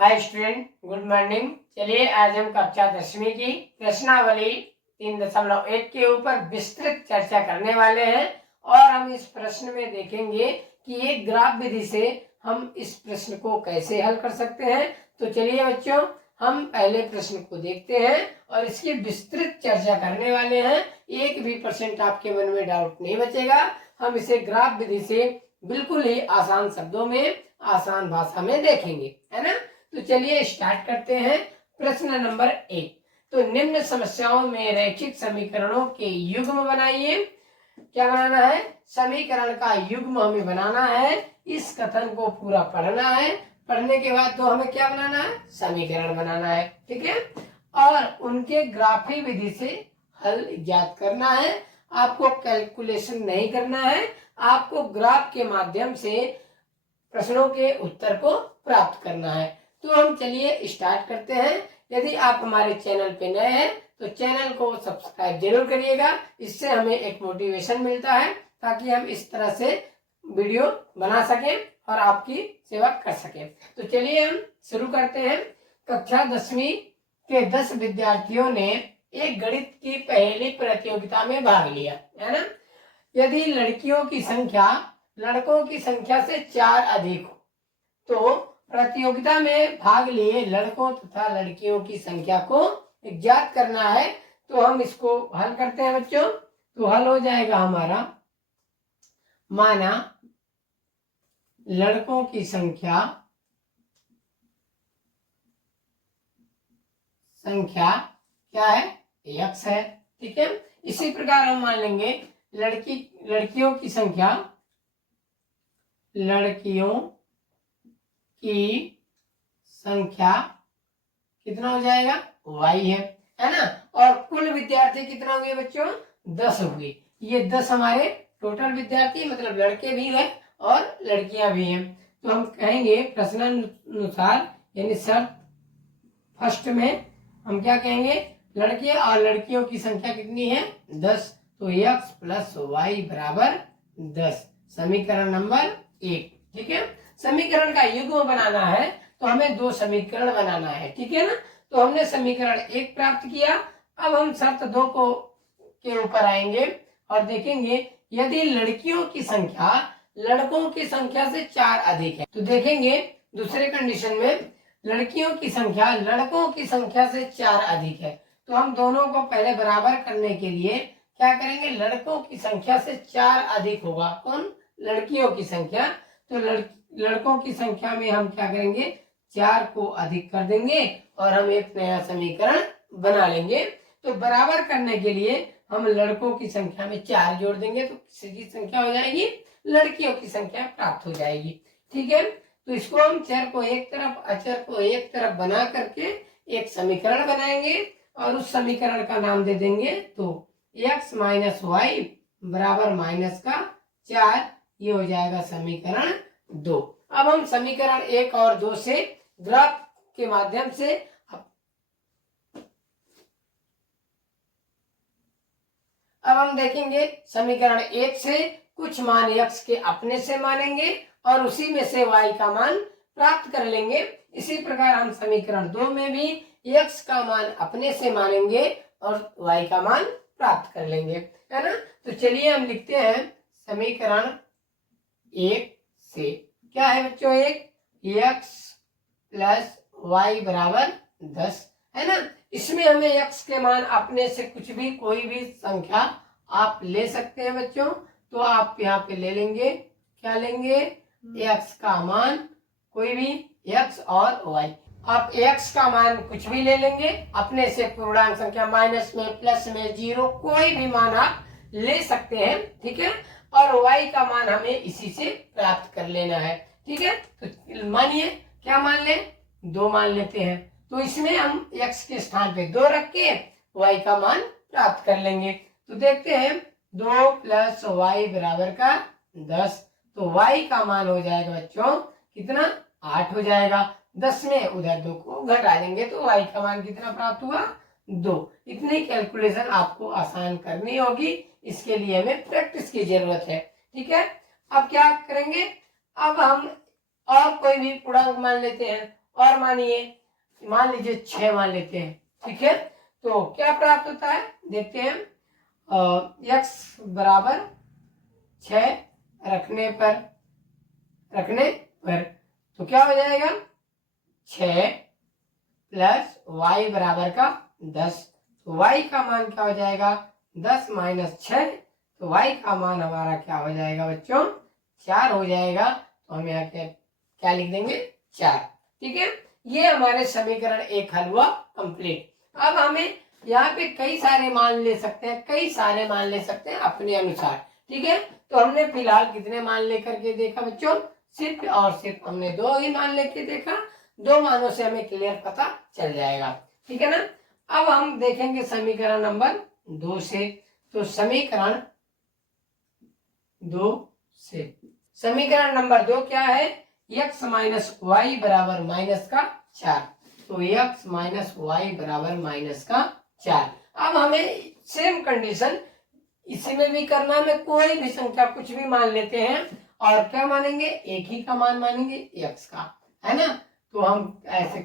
Hi student, good morning. चलिए आज हम कक्षा 10वीं की प्रश्नावली 3.1 के ऊपर विस्तृत चर्चा करने वाले हैं और हम इस प्रश्न में देखेंगे कि एक ग्राफ विधि से हम इस प्रश्न को कैसे हल कर सकते हैं। तो चलिए बच्चों, हम पहले प्रश्न को देखते हैं और इसकी विस्तृत चर्चा करने वाले हैं। 1% आपके मन में डाउट नहीं बचेगा। हम इसे ग्राफ विधि से बिल्कुल ही आसान शब्दों में, आसान भाषा में देखेंगे, है ना। तो चलिए स्टार्ट करते हैं। प्रश्न नंबर 1, तो निम्न समस्याओं में रैखिक समीकरणों के युग्म बनाइए। क्या बनाना है? समीकरण का युग्म हमें बनाना है। इस कथन को पूरा पढ़ना है। पढ़ने के बाद तो हमें क्या बनाना है? समीकरण बनाना है, ठीक है। और उनके ग्राफी विधि से हल ज्ञात करना है। आपको कैलकुलेशन नहीं करना है, आपको ग्राफ के माध्यम से प्रश्नों के उत्तर को प्राप्त करना है। तो हम चलिए स्टार्ट करते हैं। यदि आप हमारे चैनल पे नए हैं तो चैनल को सब्सक्राइब जरूर करिएगा। इससे हमें एक मोटिवेशन मिलता है ताकि हम इस तरह से वीडियो बना सकें और आपकी सेवा कर सकें। तो चलिए हम शुरू करते हैं। कक्षा 10वीं के 10 विद्यार्थियों ने एक गणित की पहेली प्रतियोगिता में भाग लिया, है ना। यदि लड़कियों की संख्या लड़कों की संख्या से 4 अधिक हो तो प्रतियोगिता में भाग लिए लड़कों तथा लड़कियों की संख्या को ज्ञात करना है। तो हम इसको हल करते हैं बच्चों। तो हल हो जाएगा हमारा, माना लड़कों की संख्या क्या है? x है, ठीक है। इसी प्रकार हम मान लेंगे लड़कियों की संख्या कितना हो जाएगा? y है ना। और कुल विद्यार्थी कितना हुए बच्चों? 10 हुए। ये 10 हमारे टोटल विद्यार्थी, मतलब लड़के भी हैं और लड़कियां भी हैं। तो हम कहेंगे प्रश्नानुसार, यानी शर्त फर्स्ट में हम क्या कहेंगे? लड़के और लड़कियों की संख्या कितनी है? 10। तो x + y = 10, समीकरण नंबर 1, ठीक है। समीकरण का युग्म बनाना है तो हमें 2 समीकरण बनाना है, ठीक है ना। तो हमने समीकरण 1 प्राप्त किया। अब हम शर्त 2 के ऊपर आएंगे और देखेंगे यदि लड़कियों की संख्या लड़कों की संख्या से 4 अधिक है। तो देखेंगे दूसरे कंडीशन में लड़कियों की संख्या लड़कों की संख्या से 4 अधिक है। तो हम दोनों को पहले बराबर करने के लिए क्या करेंगे? लड़कों की संख्या से 4 अधिक होगा कौन? लड़कियों की संख्या। तो लड़कों की संख्या में हम क्या करेंगे? 4 को अधिक कर देंगे और हम एक नया समीकरण बना लेंगे। तो बराबर करने के लिए हम लड़कों की संख्या में 4 जोड़ देंगे तो किसकी संख्या हो जाएगी? लड़कियों की संख्या प्राप्त हो जाएगी, ठीक है। तो इसको हम चर को एक तरफ, अचर को एक तरफ बना करके एक समीकरण बनाएंगे और उस समीकरण का नाम दे देंगे तो x - y = -4। ये हो जाएगा समीकरण 2। अब हम समीकरण 1 और 2 से ग्राफ के माध्यम से अब हम देखेंगे समीकरण 1 से कुछ मान x के अपने से मानेंगे और उसी में से y का मान प्राप्त कर लेंगे। इसी प्रकार हम समीकरण 2 में भी x का मान अपने से मानेंगे और y का मान प्राप्त कर लेंगे, है ना। तो चलिए हम लिखते हैं समीकरण 1 से क्या है बच्चों? x + y = 10, है ना। इसमें हमें x के मान अपने से कुछ भी, कोई भी संख्या आप ले सकते हैं बच्चों। तो आप यहाँ पे ले लेंगे, क्या लेंगे? x का मान कोई भी, x और y। आप x का मान कुछ भी ले लेंगे अपने से, पूर्णांक संख्या, माइनस में, प्लस में, 0, कोई भी मान आप ले सकते हैं, ठीक है। और y का मान हमें इसी से प्राप्त कर लेना है, ठीक है। तो मानिए क्या मान लें? 2 मान लेते हैं। तो इसमें हम x के स्थान पे 2 रख के y का मान प्राप्त कर लेंगे। तो देखते हैं 2 + y = 10। तो y का मान हो जाएगा बच्चों कितना? 8 हो जाएगा। 10 में उधर 2 को घटा देंगे तो y का मान कितना प्राप्त हुआ? 2। इतनी कैलकुलेशन आपको आसान करनी होगी, इसके लिए हमें प्रैक्टिस की जरूरत है, ठीक है। अब क्या करेंगे? अब हम और कोई भी पूर्णांक मान लेते हैं और मानिए मान लीजिए 6 मान लेते हैं, ठीक है। तो क्या प्राप्त होता है देखते हैं, x बराबर 6 रखने पर तो क्या हो जाएगा 6 प्लस y बराबर का 10। तो y का मान क्या हो जाएगा 10 माइनस 6, तो y का मान हमारा क्या हो जाएगा बच्चों 4 हो जाएगा। तो हम यहाँ क्या लिख देंगे 4, ठीक है। ये हमारे समीकरण 1 हल हुआ कंप्लीट। अब हमें यहाँ पे कई सारे मान ले सकते हैं अपने अनुसार, ठीक है। तो हमने फिलहाल कितने मान लेकर के देखा बच्चों, सिर्फ और सिर्फ हमने 2 ही मान लेके देखा। 2 मानों से हमें क्लियर पता चल जाएगा, ठीक है ना। अब हम देखेंगे समीकरण नंबर 2 से। तो समीकरण 2 क्या है, x माइनस वाई बराबर माइनस का 4। तो x माइनस वाई बराबर माइनस का 4। अब हमें सेम कंडीशन इसी में भी करना है, कोई भी संख्या कुछ भी मान लेते हैं और क्या मानेंगे एक ही का मान मानेंगे x का, है ना। तो हम ऐसे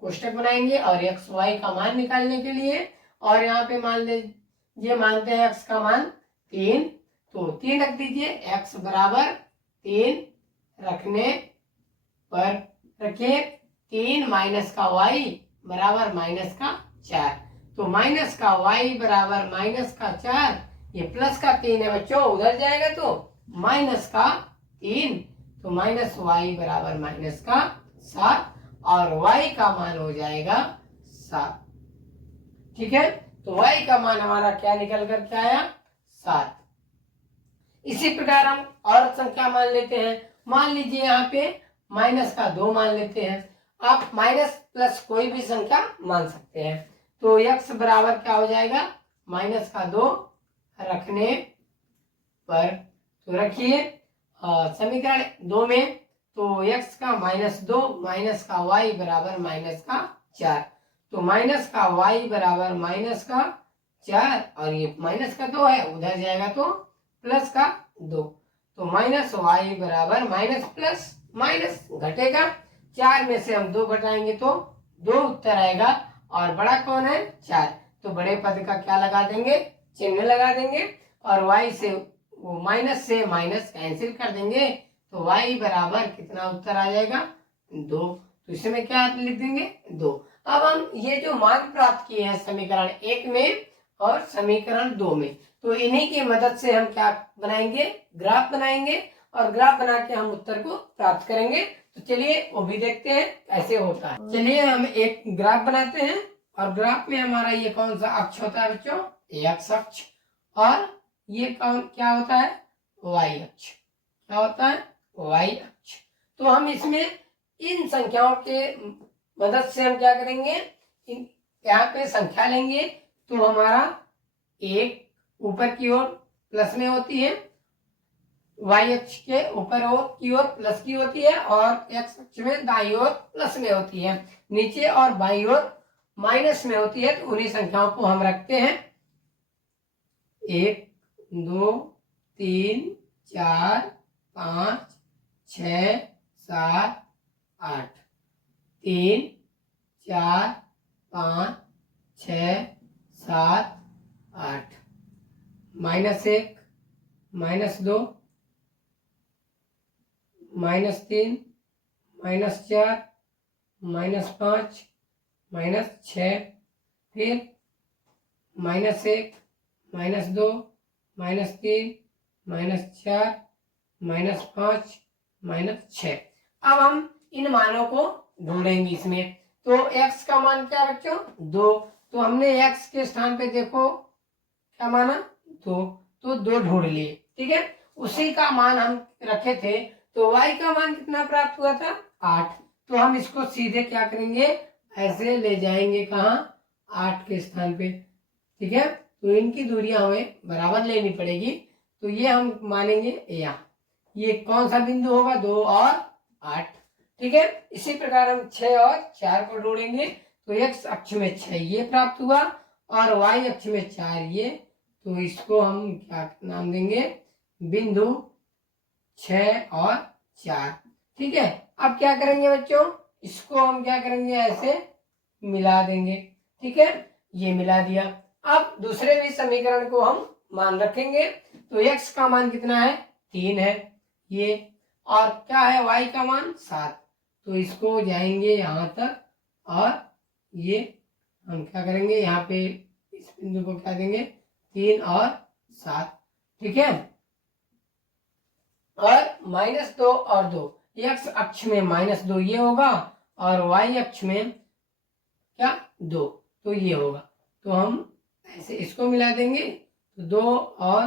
कोष्टक बनाएंगे और x y का मान निकालने के लिए, और यहाँ पे मान लीजिए मानते हैं x का मान 3, तो 3 रख दीजिए, x बराबर 3 रखने पर रखिए 3 माइनस का y बराबर माइनस का 4। तो माइनस का y बराबर माइनस का 4, ये प्लस का 3 है बच्चों, उधर जाएगा तो माइनस का 3, तो माइनस y बराबर माइनस का 7 और y का मान हो जाएगा 7, ठीक है। तो y का मान हमारा क्या निकल कर के आया 7। इसी प्रकार हम और संख्या मान लेते हैं, मान लीजिए यहाँ पे माइनस का 2 मान लेते हैं। आप माइनस प्लस कोई भी संख्या मान सकते हैं। तो x बराबर क्या हो जाएगा माइनस का 2 रखने पर, तो रखिए समीकरण 2 में, तो x का -2 माइनस का y बराबर माइनस का 4। तो माइनस का y बराबर माइनस का 4 और ये माइनस का 2 है, उधर जाएगा तो प्लस का 2। तो माइनस वाई बराबर माइनस प्लस माइनस घटेगा, 4 में से हम 2 घटाएंगे तो 2 उत्तर आएगा, और बड़ा कौन है 4। तो बड़े पद का क्या लगा देंगे चिन्ह लगा देंगे, और y से वो माइनस से माइनस कैंसिल कर देंगे, तो y बराबर कितना उत्तर आ जाएगा 2। तो इसमें क्या लिख देंगे 2। अब हम ये जो मान प्राप्त किए हैं समीकरण 1 में और समीकरण 2 में, तो इन्हीं की मदद से हम क्या बनाएंगे ग्राफ बनाएंगे, और ग्राफ बना के हम उत्तर को प्राप्त करेंगे। तो चलिए वो भी देखते हैं कैसे होता है। चलिए हम एक ग्राफ बनाते हैं, और ग्राफ में हमारा ये कौन सा अक्ष होता है बच्चों x अक्ष, और ये कौन क्या होता है y अक्ष, क्या होता है y अक्ष। तो हम इसमें इन संख्याओं के मदद से हम क्या करेंगे, यहाँ पे संख्या लेंगे, तो हमारा एक ऊपर की ओर प्लस में होती है, y अक्ष के ऊपर की ओर प्लस की होती है, और x अक्ष में दाईं ओर प्लस में होती है, नीचे और बाईं ओर माइनस में होती है। तो उन्हीं संख्याओं को हम रखते हैं 1 2 3 4 5 6 7 8, 3 4 5 6 7 8, -1 -2 -3 -4 -5 -6, फिर -1 -2 -3 -4 -5 -6। अब हम इन मानों को ढूंढेंगे इसमें। तो x का मान क्या बच्चों 2, तो हमने x के स्थान पे देखो क्या माना 2, तो 2 ढूंढ लिए, ठीक है। उसी का मान हम रखे थे, तो y का मान कितना प्राप्त हुआ था 8। तो हम इसको सीधे क्या करेंगे ऐसे ले जाएंगे कहाँ 8 के स्थान पे, ठीक है। तो इनकी दूरियां हमें बराबर लेनी पड़ेगी, तो ये हम मानेंगे यहाँ, ये कौन सा बिंदु होगा 2 और 8, ठीक है। इसी प्रकार हम 6 और 4 को जोड़ेंगे, तो x अक्ष में 6 ये प्राप्त हुआ और y अक्ष में 4 ये, तो इसको हम क्या नाम देंगे बिंदु 6 और 4, ठीक है। अब क्या करेंगे बच्चों इसको हम क्या करेंगे, ऐसे मिला देंगे। ठीक है, ये मिला दिया। अब दूसरे भी समीकरण को हम मान रखेंगे। तो x का मान कितना है, 3 है ये, और क्या है, y का मान 7। तो इसको जाएंगे यहाँ तक, और ये हम क्या करेंगे, यहाँ पे इस बिंदु को क्या देंगे, 3 और 7। ठीक है, और -2 और 2, x अक्ष में -2 ये होगा, और y अक्ष में क्या, 2, तो ये होगा। तो हम ऐसे इसको मिला देंगे, तो 2 और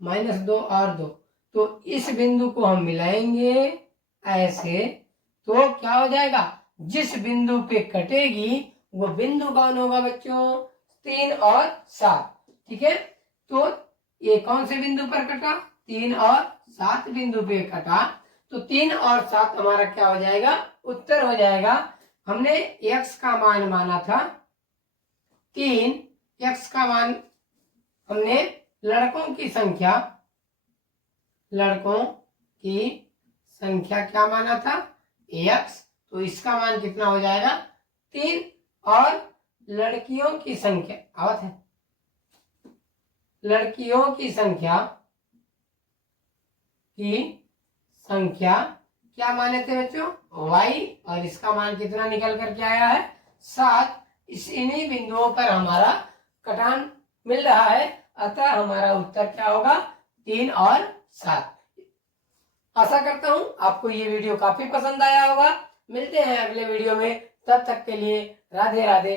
-2 और 2, तो इस बिंदु को हम मिलाएंगे ऐसे, तो क्या हो जाएगा, जिस बिंदु पे कटेगी वो बिंदु कौन होगा बच्चों, 3 और 7। ठीक है, तो ये कौन से बिंदु पर कटा, 3 और 7 बिंदु पे कटा। तो 3 और 7 हमारा क्या हो जाएगा, उत्तर हो जाएगा। हमने x का मान माना था 3, x का मान हमने लड़कों की संख्या क्या माना था, x। तो इसका मान कितना हो जाएगा, 3, और लड़कियों की संख्या आवत है, लड़कियों की संख्या क्या माने थे बच्चों, y, और इसका मान कितना निकल करके आया है, 7। इन्हीं बिंदुओं पर हमारा कटान मिल रहा है, अतः हमारा उत्तर क्या होगा, 3 और 7। आशा करता हूं आपको ये वीडियो काफी पसंद आया होगा। मिलते हैं अगले वीडियो में, तब तक के लिए राधे राधे।